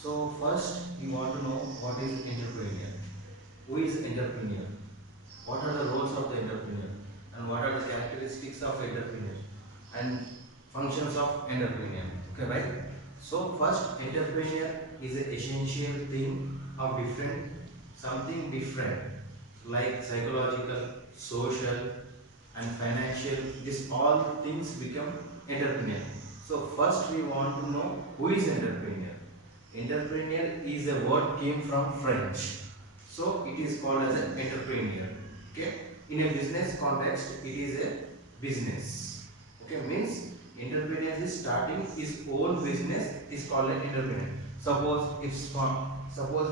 So first you want to know what is entrepreneur. Who is entrepreneur? What are the roles of the entrepreneur? And what are the characteristics of entrepreneur? And functions of entrepreneur. Okay, right? So first entrepreneur is an essential thing of different, something different, like psychological, social and financial. This all things become entrepreneur. So first we want to know who is entrepreneur. Entrepreneur is a word came from French, so it is called as an entrepreneur. Okay, in a business context, it is a business. Okay, means entrepreneur is starting his own business is called an entrepreneur. Suppose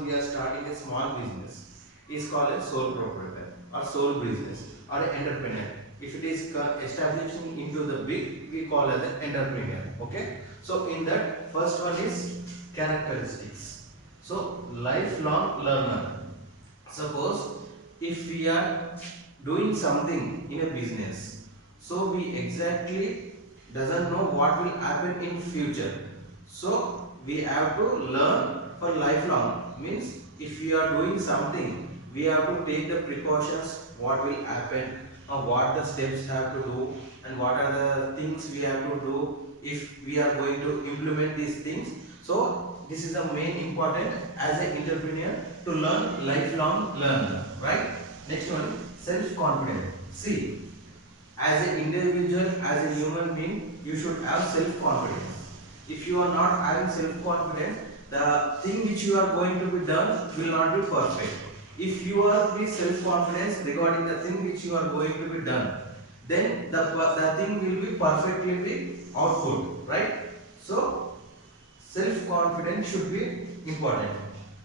we are starting a small business, is called a sole proprietor or sole business or an entrepreneur. If it is establishing into the big, we call as an entrepreneur. Okay, so in that first one is characteristics. So lifelong learner. Suppose if we are doing something in a business, so we exactly doesn't know what will happen in future. So we have to learn for lifelong. Means if we are doing something, we have to take the precautions what will happen or what the steps have to do and what are the things we have to do if we are going to implement these things. So this is the main important as an entrepreneur to learn lifelong learner, right? Next one, self-confidence. See, as an individual, as a human being, you should have self-confidence. If you are not having self-confidence, the thing which you are going to be done will not be perfect. If you are with self-confidence regarding the thing which you are going to be done, then the thing will be perfectly be output, right? So self-confidence should be important.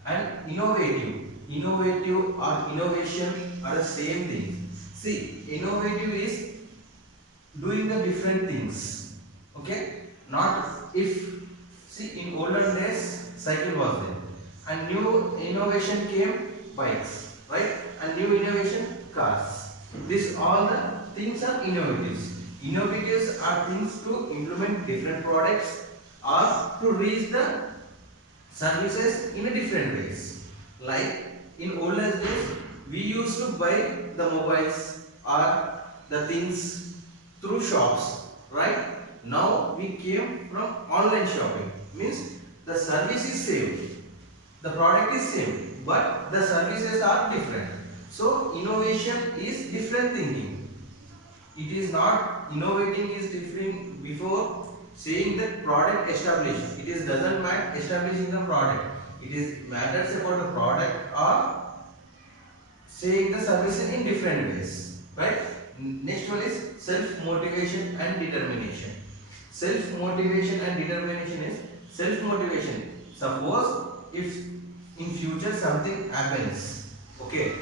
And innovative or innovation are the same thing. See, innovative is doing the different things. Okay, not if, see, in olden days cycle was there and new innovation came bikes, right? And new innovation cars. This all the things are innovatives. Innovatives are things to implement different products or to reach the services in a different ways. Like in older days, we used to buy the mobiles or the things through shops, right? Now we came from online shopping. Means the service is same, the product is same, but the services are different. So innovation is different thinking. It is not innovating is different before saying that product established. It is doesn't matter establishing the product. It is matters about the product or saying the service in different ways, right? Next one is self motivation and determination. Self motivation and determination is self motivation. Suppose if in future something happens, okay,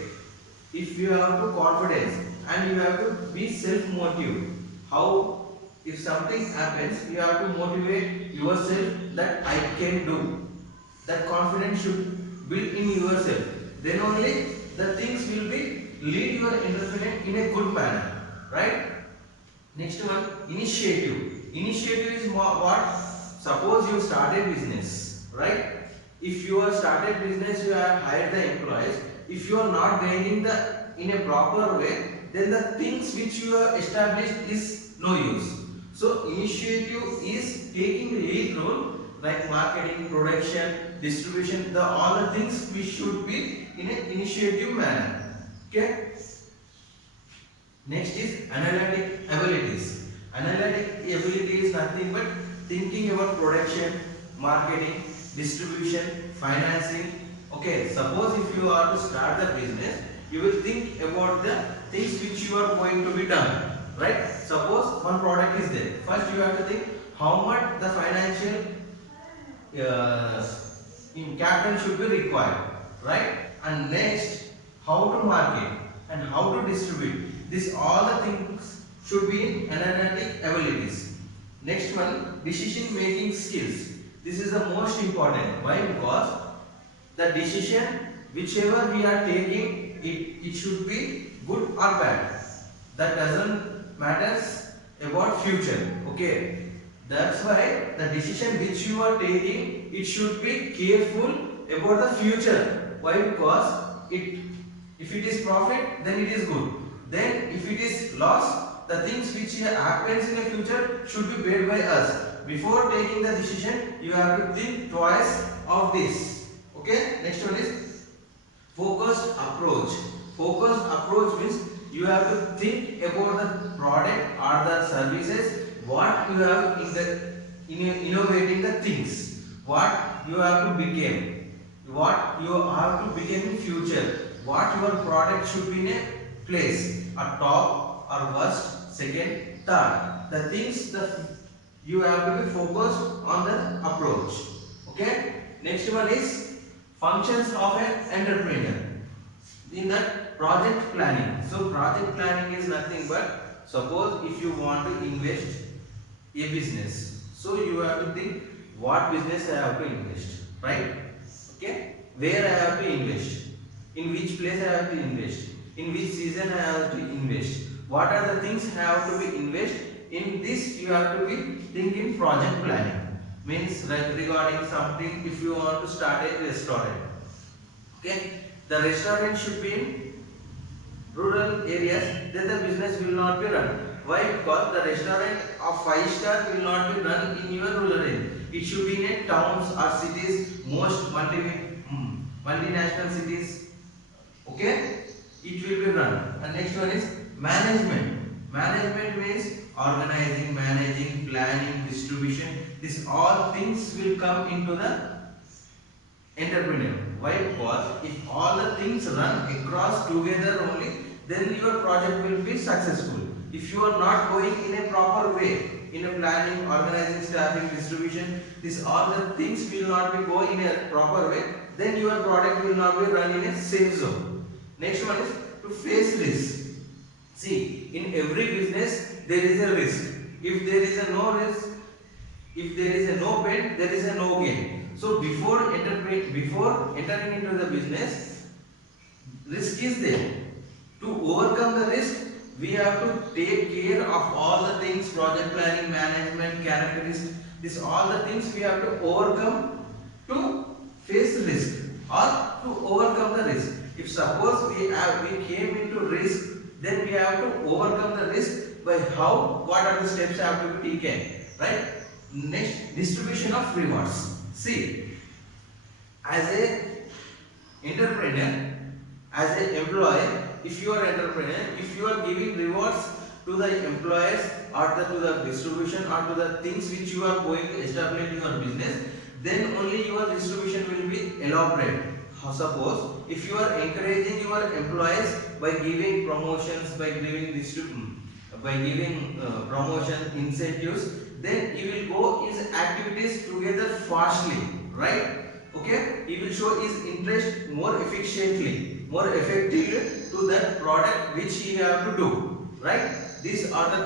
if you have to confidence and you have to be self motive, how if something happens you have to motivate yourself that I can do. That confidence should build in yourself, then only the things will be lead your entrepreneur in a good manner, right? Next one, initiative. Initiative is what? Suppose you started business, right? If you have started business, you have hired the employees. If you are not gaining the in a proper way, then the things which you have established is no use. So initiative is taking the lead role like marketing, production, distribution. The all the things we should be in an initiative manner. Okay. Next is analytic abilities. Analytic ability is nothing but thinking about production, marketing, distribution, financing. Okay, suppose if you are to start the business, you will think about the things which you are going to be done, right? Suppose one product is there. First you have to think how much the financial in capital should be required, right? And next, how to market and how to distribute. This all the things should be in analytic abilities. Next one, decision making skills. This is the most important. Why? Because the decision whichever we are taking, it should be good or bad. That doesn't matters about future. Okay. That's why the decision which you are taking, it should be careful about the future. Why? Because if it is profit, then it is good. Then if it is loss, the things which happens in the future should be paid by us. Before taking the decision, you have to think twice of this. Okay? Next one is focused approach. Focused approach means you have to think about the product or the services, what you have in innovating the things, what you have to become, what you have to become in future, what your product should be in a place, a top or worst, second, third. The things that you have to be focused on the approach. Okay. Next one is functions of an entrepreneur. In that project planning. So project planning is nothing but, suppose if you want to invest a business, so you have to think what business I have to invest, right? Okay, where I have to invest, in which place I have to invest, in which season I have to invest, what are the things I have to be invest. In this you have to be thinking project planning. Means like regarding something, if you want to start a restaurant, okay, the restaurant should be in rural areas, then the business will not be run. Why? Because the restaurant of 5-star will not be run in your rural area. It should be in a towns or cities, most multinational cities. Okay, it will be run. And next one is management. Management means organizing, managing, planning, distribution. These all things will come into the entrepreneur. Why? Because if all the things run across together only, then your project will be successful. If you are not going in a proper way, in a planning, organizing, staffing, distribution, these all the things will not be going in a proper way, then your product will not be run in a safe zone. Next one is to face risk. See, in every business there is a risk. If there is a no risk, if there is a no pain, there is a no gain. So before entering into the business, risk is there. To overcome the risk, we have to take care of all the things, project planning, management, characteristics. This all the things we have to overcome to face risk or to overcome the risk. If suppose we came into risk, then we have to overcome the risk by how, what are the steps have to be taken, right? Next, distribution of rewards. See, as a entrepreneur, as an employee, if you are entrepreneur, if you are giving rewards to the employees or to the distribution or to the things which you are going to establish in your business, then only your distribution will be elaborate. Suppose if you are encouraging your employees by giving promotions, by giving promotion incentives, then he will go his activities together fastly, right? Okay, he will show his interest more efficiently, more effectively to that product which he have to do, right? These are the